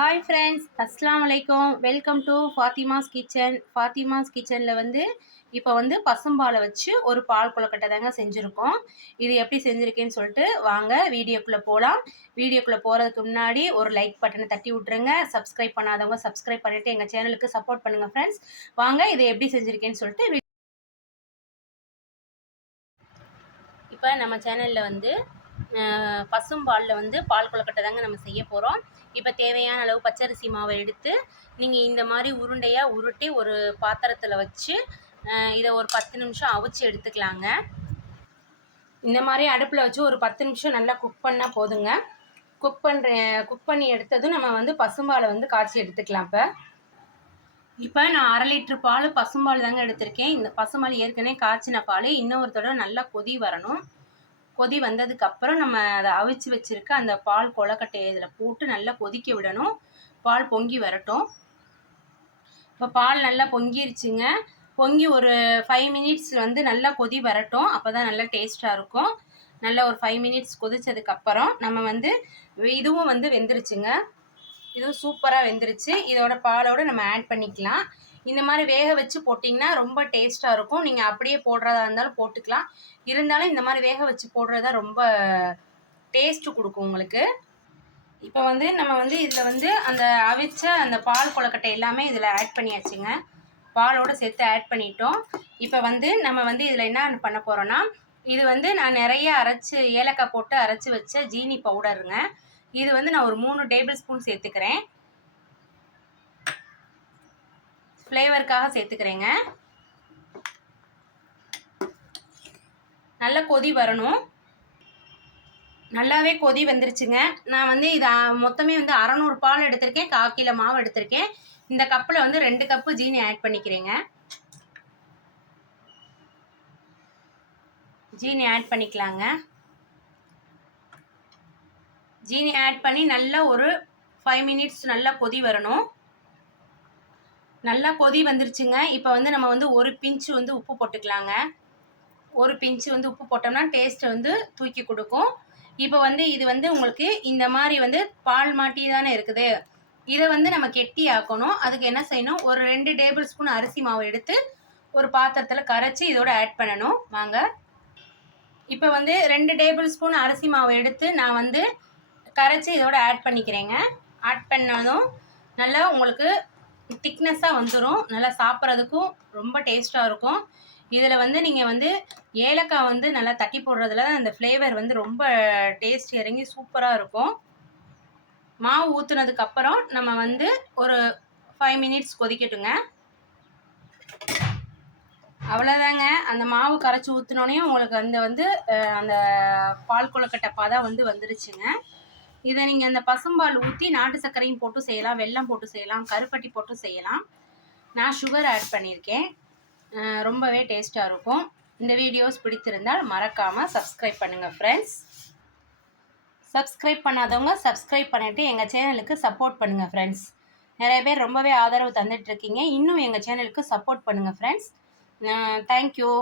Hi friends, அஸ்ஸலாமு அலைக்கும். Welcome to Fathima's kitchen. Fathima's கிச்சனில் இப்போ பசும்பாலை வச்சு ஒரு பால் கொழுக்கட்டை தாங்க செஞ்சுருக்கோம். இது எப்படி செஞ்சுருக்கேன்னு சொல்லிட்டு வாங்க வீடியோக்குள்ளே போகலாம். வீடியோக்குள்ளே போகிறதுக்கு முன்னாடி ஒரு லைக் பட்டனை தட்டி விட்ருங்க. சப்ஸ்கிரைப் பண்ணாதவங்க சப்ஸ்கிரைப் பண்ணிவிட்டு எங்கள் சேனலுக்கு சப்போர்ட் பண்ணுங்கள் ஃப்ரெண்ட்ஸ். வாங்க இதை எப்படி செஞ்சுருக்கேன்னு சொல்லிட்டு இப்போ நம்ம சேனலில் பசும்பாலில் பால் கொழுக்கட்டை தாங்க நம்ம செய்ய போகிறோம். இப்போ தேவையான அளவு பச்சரிசி மாவை எடுத்து நீங்கள் இந்த மாதிரி உருண்டையாக உருட்டி ஒரு பாத்திரத்தில் வச்சு இதை ஒரு 10 நிமிஷம் அவிச்சு எடுத்துக்கலாங்க. இந்த மாதிரி அடுப்பில் வச்சு ஒரு 10 நிமிஷம் நல்லா குக் பண்ணால் போதுங்க. குக் பண்ணி எடுத்ததும் நம்ம பசும்பாலை காய்ச்சி எடுத்துக்கலாம். இப்போ நான் 1/2 லிட்டர் பால் பசும்பால் தாங்க எடுத்திருக்கேன். இந்த பசும்பால் ஏற்கனவே காய்ச்சின பால் இன்னொரு தடவை நல்லா கொதி வரணும். கொதி வந்ததுக்கப்புறம் நம்ம அதை அவிச்சு வச்சுருக்க அந்த பால் கொழுக்கட்டையை இதில் போட்டு நல்லா கொதிக்க விடணும். பால் பொங்கி வரட்டும். இப்போ பால் நல்லா பொங்கிருச்சுங்க. பொங்கி ஒரு 5 மினிட்ஸ் நல்லா கொதி வரட்டும். அப்போ தான் நல்லா டேஸ்ட்டாக இருக்கும். நல்லா ஒரு 5 மினிட்ஸ் கொதிச்சதுக்கப்புறம் நம்ம இதுவும் வெந்துருச்சுங்க. இதுவும் சூப்பராக வெந்துருச்சு. இதோட பாலோடு நம்ம ஆட் பண்ணிக்கலாம். இந்த மாதிரி வேக வச்சு போட்டிங்கன்னா ரொம்ப டேஸ்ட்டாக இருக்கும். நீங்கள் அப்படியே போடுறதா இருந்தாலும் போட்டுக்கலாம். இருந்தாலும் இந்த மாதிரி வேக வச்சு போடுறதா ரொம்ப டேஸ்ட்டு கொடுக்கும் உங்களுக்கு. இப்போ நம்ம இதில் அந்த அவிச்ச அந்த பால் கொழுக்கட்டை எல்லாமே இதில் ஆட் பண்ணியாச்சுங்க. பாலோடு சேர்த்து ஆட் பண்ணிட்டோம். இப்போ நம்ம இதில் என்ன பண்ண போகிறோன்னா, இது நான் நிறைய ஏலக்காய் போட்டு அரைச்சி வச்ச ஜீனி பவுடருங்க. இது நான் ஒரு 3 டேபிள் ஸ்பூன் சேர்த்துக்கிறேன். ஃப்ளேவருக்காக சேர்த்துக்கிறேங்க. நல்லா கொதி வரணும். நல்லாவே கொதி வந்துருச்சுங்க. நான் இதை மொத்தமே 600 பால் எடுத்திருக்கேன். 1/4 கிலோ மாவு எடுத்திருக்கேன். இந்த கப்பில் 2 கப்பு ஜீனி ஆட் பண்ணிக்கிறேங்க. ஜீனி ஆட் பண்ணிக்கலாங்க. ஜீனி ஆட் பண்ணி நல்லா ஒரு 5 மினிட்ஸ் நல்லா கொதி வரணும். நல்லா கொதி வந்துருச்சுங்க. இப்போ நம்ம ஒரு பிஞ்சு உப்பு போட்டுக்கலாங்க. ஒரு பிஞ்சு உப்பு போட்டோம்னா டேஸ்ட்டை தூக்கி கொடுக்கும். இப்போ இது உங்களுக்கு இந்த மாதிரி பால் மாட்டி தானே இருக்குது. இதை நம்ம கெட்டி ஆக்கணும். அதுக்கு என்ன செய்யணும், ஒரு 2 டேபிள் ஸ்பூன் அரிசி மாவு எடுத்து ஒரு பாத்திரத்தில் கரைச்சி இதோட ஆட் பண்ணணும். வாங்க இப்போ 2 டேபிள் ஸ்பூன் அரிசி மாவு எடுத்து நான் கரைச்சி இதோட ஆட் பண்ணிக்கிறேங்க. ஆட் பண்ணதும் நல்லா உங்களுக்கு திக்னஸாக வந்துடும். நல்லா சாப்பிட்றதுக்கும் ரொம்ப டேஸ்ட்டாக இருக்கும். இதில் நீங்கள் ஏலக்காய் நல்லா தட்டி போடுறதுல அந்த ஃப்ளேவர் ரொம்ப டேஸ்ட் இறங்கி சூப்பராக இருக்கும். மாவு ஊற்றுனதுக்கப்புறம் நம்ம ஒரு 5 மினிட்ஸ் கொதிக்கட்டுங்க. அவ்வளோதாங்க. அந்த மாவு கரைச்சி ஊற்றினோடனே உங்களுக்கு அந்த பால் கொழுக்கட்டை பதம் வந்துருச்சுங்க. இதை நீங்கள் அந்த பசும்பால் ஊற்றி நாட்டு சர்க்கரையும் போட்டு செய்யலாம், வெல்லம் போட்டு செய்யலாம், கருப்பட்டி போட்டு செய்யலாம். நான் சுகர் ஆட் பண்ணியிருக்கேன். ரொம்பவே டேஸ்ட்டாக இருக்கும். இந்த வீடியோஸ் பிடித்திருந்தால் மறக்காமல் சப்ஸ்கிரைப் பண்ணுங்கள் ஃப்ரெண்ட்ஸ். சப்ஸ்கிரைப் பண்ணாதவங்க சப்ஸ்கிரைப் பண்ணிவிட்டு எங்கள் சேனலுக்கு சப்போர்ட் பண்ணுங்கள் ஃப்ரெண்ட்ஸ். நிறைய பேர் ரொம்பவே ஆதரவு தந்துட்டுருக்கீங்க. இன்னும் எங்கள் சேனலுக்கு சப்போர்ட் பண்ணுங்கள் ஃப்ரெண்ட்ஸ். தேங்க்யூ.